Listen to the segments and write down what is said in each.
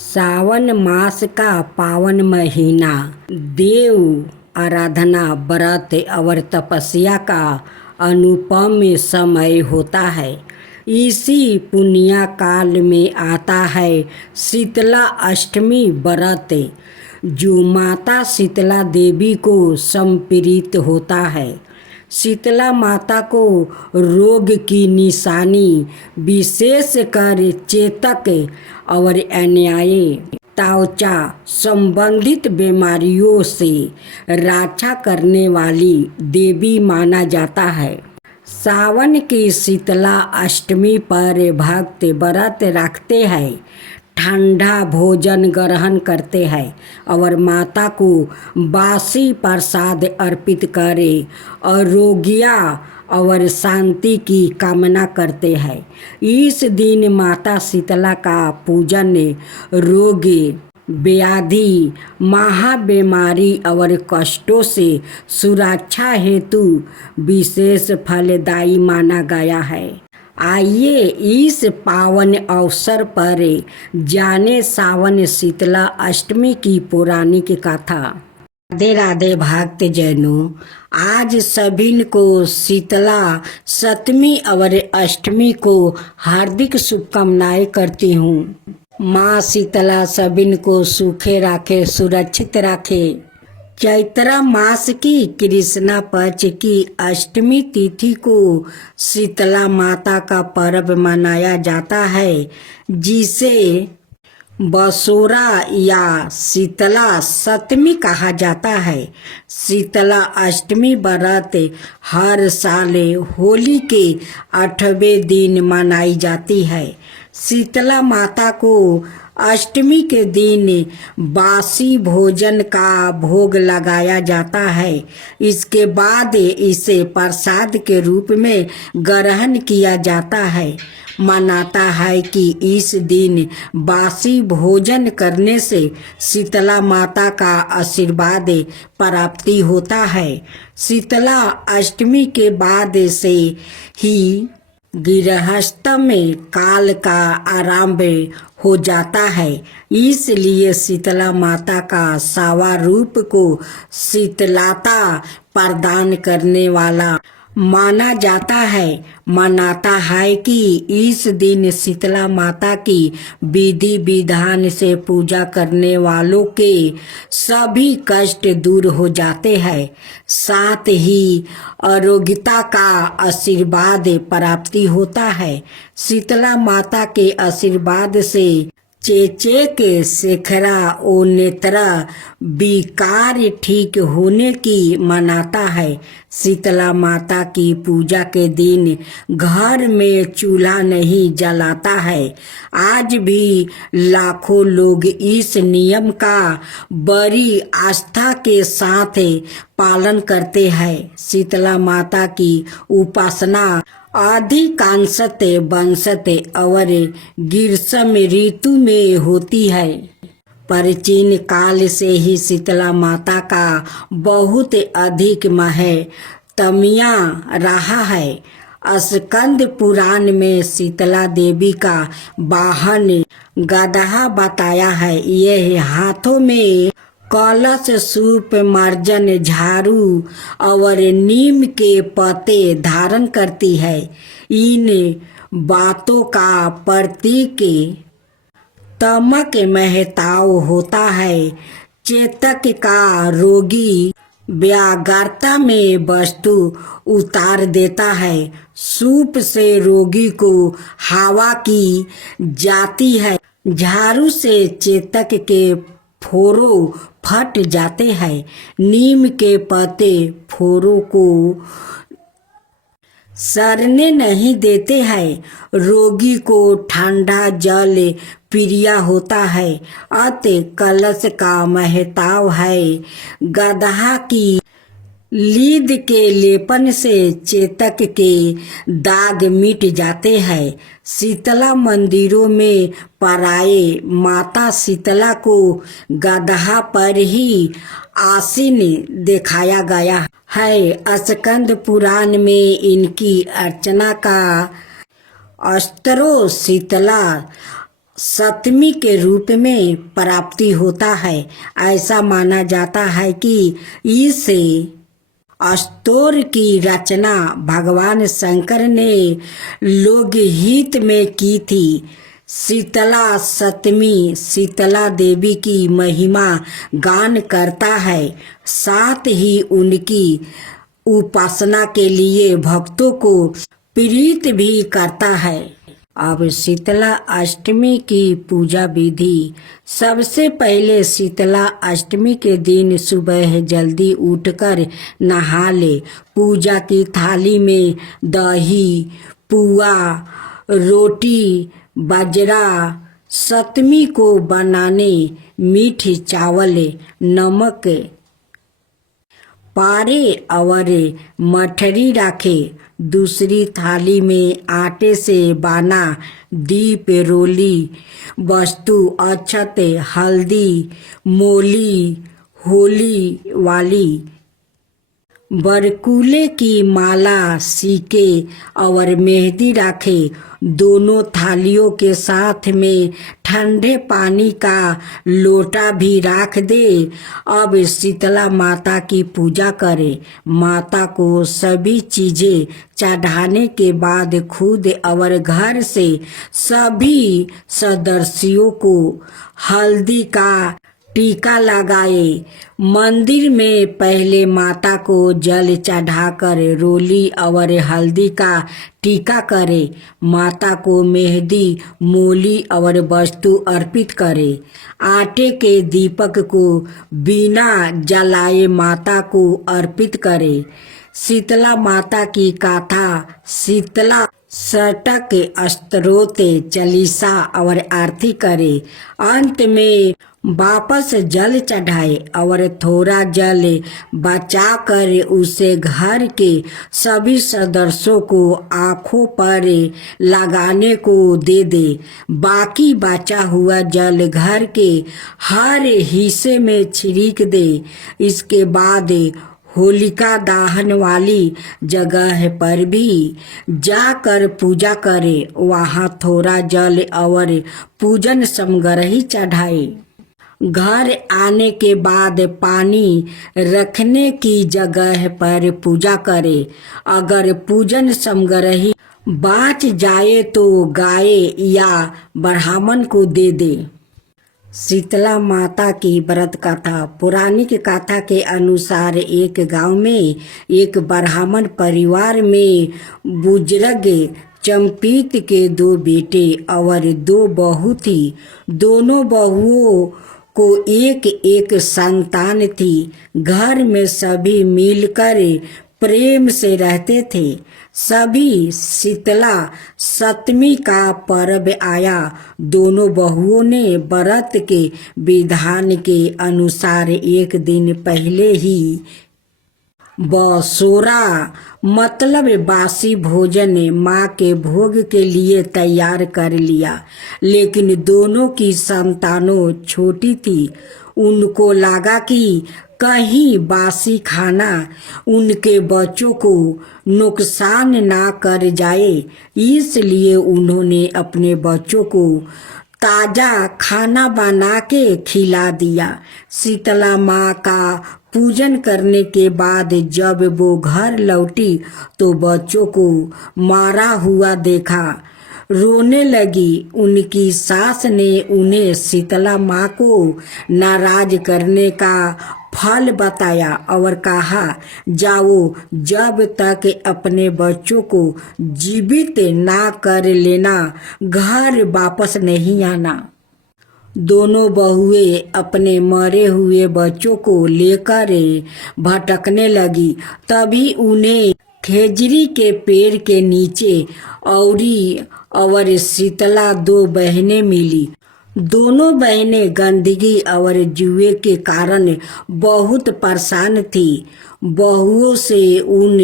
सावन मास का पावन महीना देव आराधना व्रत और तपस्या का अनुपम समय होता है। इसी पुण्य काल में आता है शीतला अष्टमी व्रत, जो माता शीतला देवी को समर्पित होता है। शीतला माता को रोग की निशानी विशेषकर चेतक और अन्याय त्वचा संबंधित बीमारियों से रक्षा करने वाली देवी माना जाता है। सावन की शीतला अष्टमी पर भक्त व्रत रखते हैं, ठंडा भोजन ग्रहण करते हैं और माता को बासी प्रसाद अर्पित करे आरोग्य और शांति की कामना करते हैं। इस दिन माता शीतला का पूजन रोग व्याधि महाबीमारी और कष्टों से सुरक्षा हेतु विशेष फलदायी माना गया है। आइए इस पावन अवसर पर जाने सावन शीतला अष्टमी की पौराणिक कथा। राधे राधे भक्त जनों, आज सभी को शीतला सप्तमी और अष्टमी को हार्दिक शुभकामनाएं करती हूँ। माँ शीतला सभी को सूखे रखे, सुरक्षित रखे। चैत्र मास की कृष्णा पक्ष की अष्टमी तिथि को शीतला माता का पर्व मनाया जाता है, जिसे बसोरा या शीतला सप्तमी कहा जाता है। शीतला अष्टमी व्रत हर साल होली के 8वें दिन मनाई जाती है। शीतला माता को अष्टमी के दिन बासी भोजन का भोग लगाया जाता है। इसके बाद इसे प्रसाद के रूप में ग्रहण किया जाता है। मानता है कि इस दिन बासी भोजन करने से शीतला माता का आशीर्वाद प्राप्ति होता है। शीतला अष्टमी के बाद से ही गृहस्थ में काल का आरंभ हो जाता है। इसलिए शीतला माता का सावा रूप को शीतलता प्रदान करने वाला माना जाता है। मानता है कि इस दिन शीतला माता की विधि विधान से पूजा करने वालों के सभी कष्ट दूर हो जाते हैं, साथ ही आरोग्यता का आशीर्वाद प्राप्ति होता है। शीतला माता के आशीर्वाद से चेचे के शेखरा ओ नेत्रा विकार ठीक होने की मान्यता है। शीतला माता की पूजा के दिन घर में चूल्हा नहीं जलाता है। आज भी लाखों लोग इस नियम का बड़ी आस्था के साथ पालन करते हैं। शीतला माता की उपासना अधिकांशतः वसंत और ग्रीष्म ऋतु में होती है। प्राचीन काल से ही शीतला माता का बहुत अधिक महत्म्य रहा है। स्कंद पुराण में शीतला देवी का वाहन गदहा बताया है। यह हाथों में कलश, सूप, मार्जन, झाड़ू और नीम के पत्ते धारण करती है। इन बातों का प्रतीक तमक महताव होता है। चेतक का रोगी व्याघ्रता में वस्तु उतार देता है। सूप से रोगी को हवा की जाती है। झाड़ू से चेतक के फोड़ों फट जाते हैं। नीम के पत्ते फोड़ों को सड़ने नहीं देते हैं। रोगी को ठंडा जल प्रिय होता है। अतः कलश का महताव है। गदहा की लीद के लेपन से चेतक के दाग मिट जाते हैं। शीतला मंदिरों में पराये माता शीतला को गदहा पर ही आसीन दिखाया गया है। स्कंद पुराण में इनकी अर्चना का अस्त्रों शीतला सप्तमी के रूप में प्राप्ति होता है। ऐसा माना जाता है कि इस स्तोत्र की रचना भगवान शंकर ने लोकहित में की थी। शीतला सप्तमी शीतला देवी की महिमा गान करता है, साथ ही उनकी उपासना के लिए भक्तों को प्रेरित भी करता है। अब शीतला अष्टमी की पूजा विधि। सबसे पहले शीतला अष्टमी के दिन सुबह जल्दी उठकर नहा ले। पूजा की थाली में दही, पुआ, रोटी, बाजरा, सप्तमी को बनाने मीठे चावल, नमक, पारे और मठरी रखे। दूसरी थाली में आटे से बना दीप, रोली वस्तु, अक्षत, हल्दी, मोली, होली वाली, बरकुले की माला, सिक्के और मेहंदी रखे। दोनों थालियों के साथ में ठंडे पानी का लोटा भी रख दे। अब शीतला माता की पूजा करे। माता को सभी चीजें चढ़ाने के बाद खुद और घर से सभी सदस्यों को हल्दी का टीका लगाए। मंदिर में पहले माता को जल चढ़ाकर रोली और हल्दी का टीका करे। माता को मेहंदी, मोली और वस्तु अर्पित करे। आटे के दीपक को बिना जलाए माता को अर्पित करे। शीतला माता की गाथा, शीतला षटक, स्तोत्र, चालीसा और आरती करे। अंत में वापस जल चढ़ाए और थोड़ा जल बचाकर उसे घर के सभी सदस्यों को आँखों पर लगाने को दे दे। बाकी बचा हुआ जल घर के हर हिस्से में छिड़क दे। इसके बाद होलिका दहन वाली जगह पर भी जाकर पूजा करे। वहाँ थोड़ा जल और पूजन सामग्री चढ़ाए। घर आने के बाद पानी रखने की जगह पर पूजा करे। अगर पूजन सामग्री बच जाए तो गाय या ब्राह्मण को दे दे। शीतला माता की व्रत कथा। पौराणिक कथा के अनुसार एक गांव में एक ब्राह्मण परिवार में बुजुर्ग चंपित के 2 बेटे और 2 बहू थी। दोनों बहुओं को एक एक संतान थी। घर में सभी मिलकर प्रेम से रहते थे। सभी शीतला सप्तमी का पर्व आया। दोनों बहुओं ने व्रत के विधान के अनुसार एक दिन पहले ही बसोरा मतलब बासी भोजन माँ के भोग के लिए तैयार कर लिया। लेकिन दोनों की संतानों छोटी थी। उनको लगा कि कहीं बासी खाना उनके बच्चों को नुकसान ना कर जाए, इसलिए उन्होंने अपने बच्चों को ताज़ा खाना बना के खिला दिया। शीतला माँ का पूजन करने के बाद जब वो घर लौटी तो बच्चों को मारा हुआ देखा। रोने लगी। उनकी सास ने उन्हें शीतला माँ को नाराज करने का फल बताया और कहा, जाओ जब तक अपने बच्चों को जीवित ना कर लेना घर वापस नहीं आना। दोनों बहुएं अपने मरे हुए बच्चों को लेकर भटकने लगी। तभी उन्हें खेजड़ी के पेड़ के नीचे औरी और शीतला 2 बहनें मिली। दोनों बहनें गंदगी और जुए के कारण बहुत परेशान थी। बहुओं से उन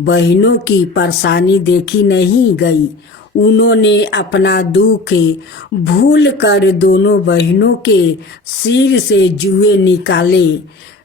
बहनों की परेशानी देखी नहीं गई। उन्होंने अपना दुख भूल कर दोनों बहनों के सिर से जुए निकाले।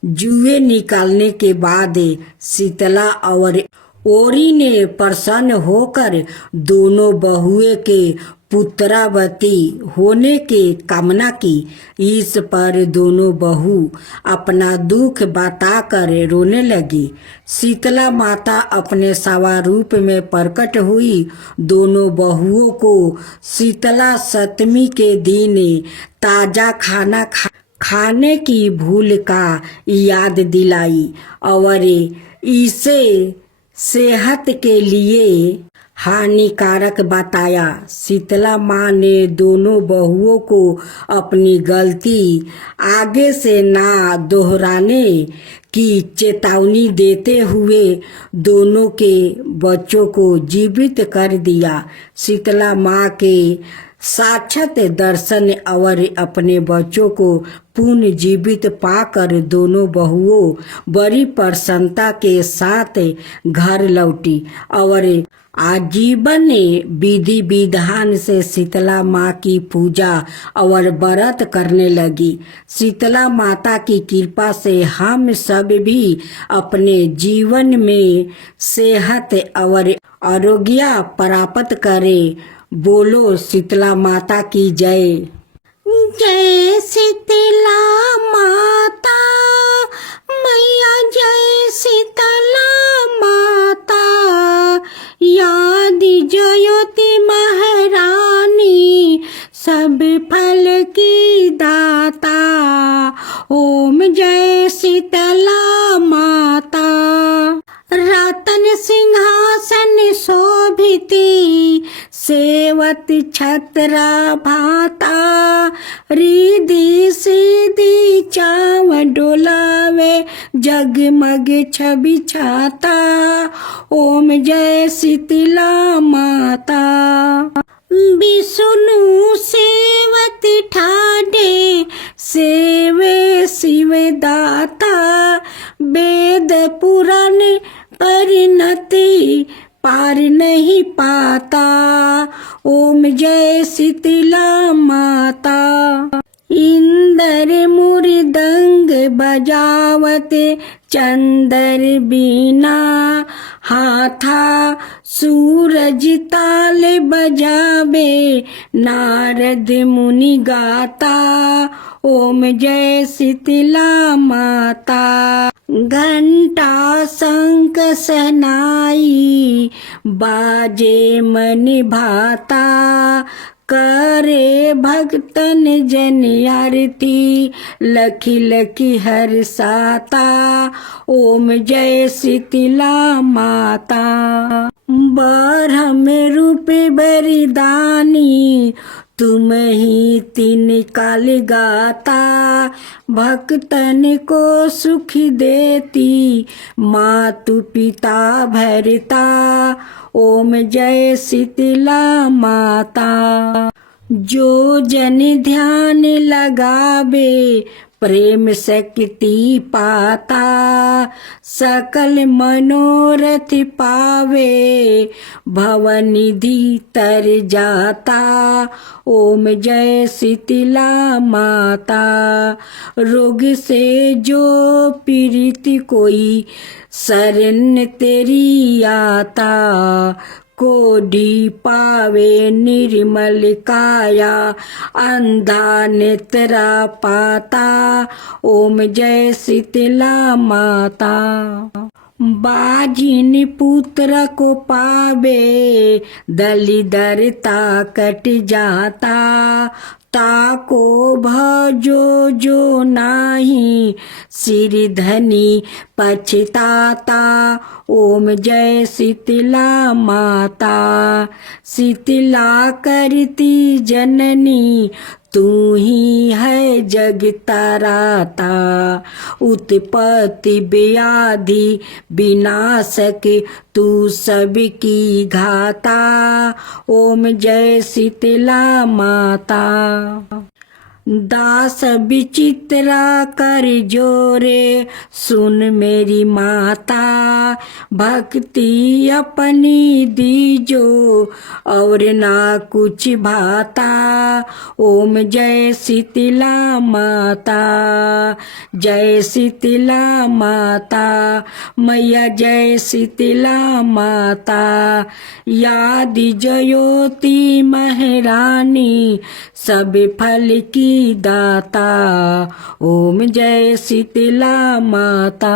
जुए निकालने के बाद शीतला और ओरी ने प्रसन्न होकर दोनों बहुए के पुत्रावती होने की कामना की। इस पर दोनों बहू अपना दुख बताकर रोने लगी। शीतला माता अपने सवा रूप में प्रकट हुई। दोनों बहुओं को शीतला सप्तमी के दिन ताजा खाना खाने की भूल का याद दिलाई और इसे सेहत के लिए हानिकारक बताया। शीतला माँ ने दोनों बहुओं को अपनी गलती आगे से ना दोहराने की चेतावनी देते हुए दोनों के बच्चों को जीवित कर दिया। शीतला माँ के साक्षात दर्शन और अपने बच्चों को पुनः जीवित पाकर दोनों बहुओं बड़ी प्रसन्नता के साथ घर लौटी और आजीवन विधि विधान से शीतला माँ की पूजा और व्रत करने लगी। शीतला माता की कृपा से हम सब भी अपने जीवन में सेहत और आरोग्य प्राप्त करें। बोलो शीतला माता की जय। जय शीतला माता मैया, जय शीतला माता, याद ज्योति महारानी, सब फल की दाता। ओम जय शीतला माता। रतन सिंहासन शोभिती, सेवत छत्रा भाता, रिधि सीधी चाव डोलावे, जगमग छवि छाता। ओम जय शीतला माता। विष्णु सेवत ठाडे, सेवे शिव दाता, वेद पुराण परिणति पार नहीं पाता। ओम जय शीतला माता। इंद्र मृदंग बजावते, चंदर बीना हाथा, सूरज ताल बजावे, नारद मुनि गाता। ओम जय शीतला माता। घंटा शंख सहनाई, बाजे मन भाता, करे भक्तन जन आरती, लखी लखी हर्षाता। ओम जय शीतला माता। बारह रूप बरिदानी, तुम ही तीन काल गाता, भक्तन को सुख देती, मातु पिता भरता। ओम जय शीतला माता। जो जन ध्यान लगावे, प्रेम शक्ति पाता, सकल मनोरथ पावे, भवनिधि तर जाता। ओम जय शीतला माता। रोग से जो पीड़ित कोई, शरण तेरी आता, कोडी पावे निर्मल काया, अंधा नेत्रा पाता। ओम जय शीतला माता। बाजिन पुत्र को पावे, दलिदरता कट जाता, ताको भजो जो नाही, सिर धनी पछताता। ओम जय शीतला माता। शीतला करती जननी, तू ही है जग तराता, उत्पत्ति व्याधि विनाशक, तू सबकी घाता। ओम जय शीतला माता। दास विचित्रा कर जोरे सुन मेरी माता, भक्ति अपनी दीजो और ना कुछ भाता। ओम जय शीतला माता, जय शीतला माता, मैया जय शीतला माता। यादि जयोति महारानी सब फल की दाता। ओम जय शीतला माता।